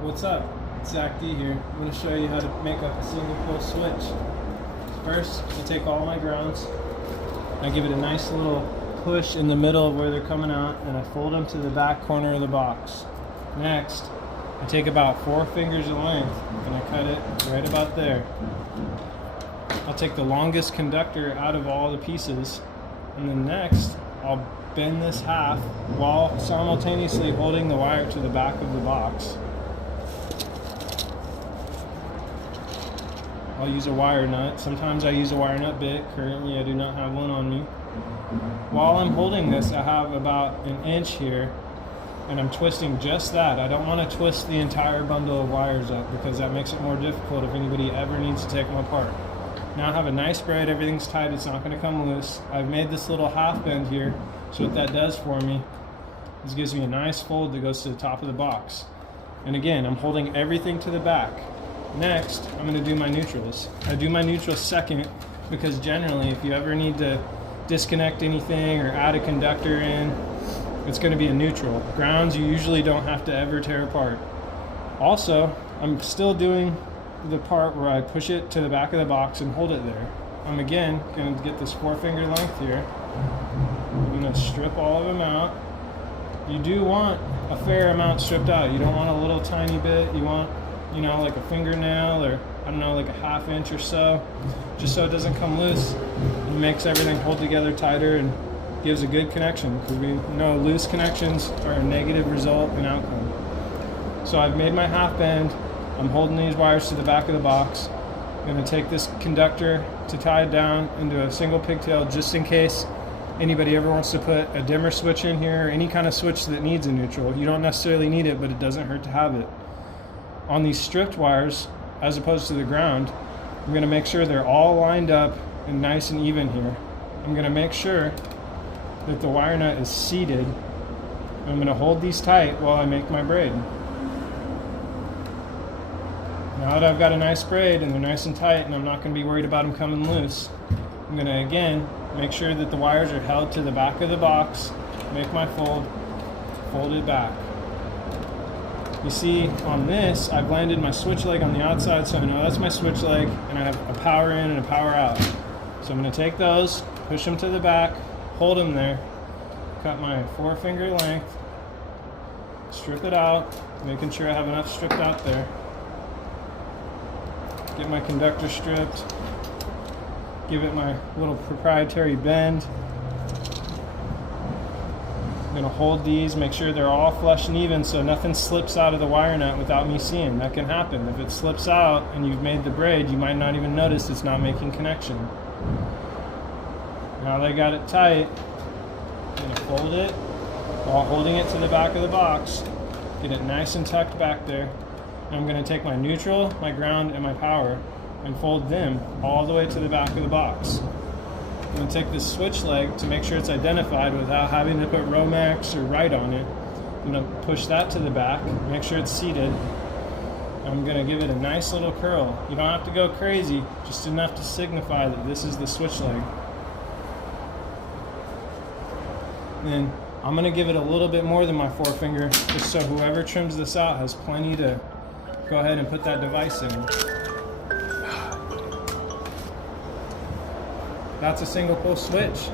What's up? It's Zack D here. I'm going to show you how to make up a single pole switch. First, I take all my grounds, I give it a nice little push in the middle of where they're coming out, and I fold them to the back corner of the box. Next, I take about 4 fingers of length and I cut it right about there. I'll take the longest conductor out of all the pieces, and then next I'll bend this half while simultaneously holding the wire to the back of the box. I'll use a wire nut. Sometimes I use a wire nut bit. Currently I do not have one on me. While I'm holding this, I have about an inch here, and I'm twisting just that. I don't want to twist the entire bundle of wires up because that makes it more difficult if anybody ever needs to take them apart. Now I have a nice braid, everything's tight, it's not going to come loose. I've made this little half bend here, so what that does for me is gives me a nice fold that goes to the top of the box. And again, I'm holding everything to the back. Next, I'm going to do my neutrals. I do my neutrals second because generally if you ever need to disconnect anything or add a conductor in, it's going to be a neutral. Grounds you usually don't have to ever tear apart. Also, I'm still doing the part where I push it to the back of the box and hold it there. I'm again going to get this 4-finger length here. I'm going to strip all of them out. You do want a fair amount stripped out. You don't want a little tiny bit. You want, you know, like a fingernail or, I don't know, like a ½ inch or so, just so it doesn't come loose. It makes everything hold together tighter and gives a good connection, because we know loose connections are a negative result in outcome. So I've made my half bend. I'm holding these wires to the back of the box. I'm going to take this conductor to tie it down into a single pigtail just in case anybody ever wants to put a dimmer switch in here or any kind of switch that needs a neutral. You don't necessarily need it, but it doesn't hurt to have it. On these stripped wires, as opposed to the ground, I'm going to make sure they're all lined up and nice and even here. I'm going to make sure that the wire nut is seated. I'm going to hold these tight while I make my braid. Now that I've got a nice braid and they're nice and tight and I'm not going to be worried about them coming loose, I'm going to again make sure that the wires are held to the back of the box, make my fold, fold it back. You see on this, I've landed my switch leg on the outside, so I know that's my switch leg, and I have a power in and a power out. So I'm going to take those, push them to the back, hold them there, cut my 4-finger length, strip it out, making sure I have enough stripped out there. Get my conductor stripped, give it my little proprietary bend. I'm going to hold these, make sure they're all flush and even so nothing slips out of the wire nut without me seeing. That can happen. If it slips out and you've made the braid, you might not even notice it's not making connection. Now that I got it tight, I'm going to fold it while holding it to the back of the box, get it nice and tucked back there. And I'm going to take my neutral, my ground, and my power and fold them all the way to the back of the box. I'm going to take this switch leg to make sure it's identified without having to put Romex or Right on it. I'm going to push that to the back, make sure it's seated. I'm going to give it a nice little curl. You don't have to go crazy, just enough to signify that this is the switch leg. Then I'm going to give it a little bit more than my 4-finger, just so whoever trims this out has plenty to go ahead and put that device in. That's a single pole switch.